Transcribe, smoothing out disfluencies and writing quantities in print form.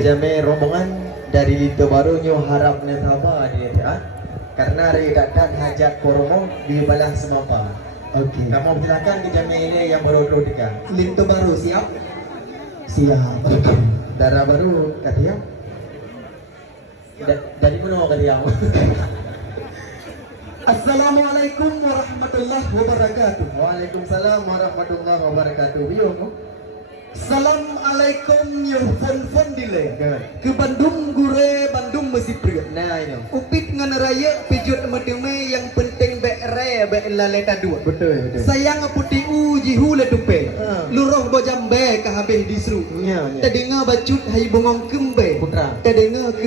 Kejame rombongan dari Lito Baru nyo harap na taba di ha? Karena redakan hajat koromo di balah semapa. Oke. Kamu silakan kejame ini yang baru dekat. Linto baru siap? Siap. Darah baru katanya. Dari mana katanya? Assalamualaikum warahmatullahi wabarakatuh. Waalaikumsalam warahmatullahi wabarakatuh. Biyo mo? Salam alaikum yo fon dile. Good. Ke Bandung gure Bandung masih pria. Nah ini. Upik ngan raya pijut medeme yang penting bere be laleta dua. Betul betul. Sayang putih uji hule tupe. Ah. Luroh do jambe ka habis disru. Nya nya. Tadi nga bacut hai bongong kembe. Putra. Tadi nga ke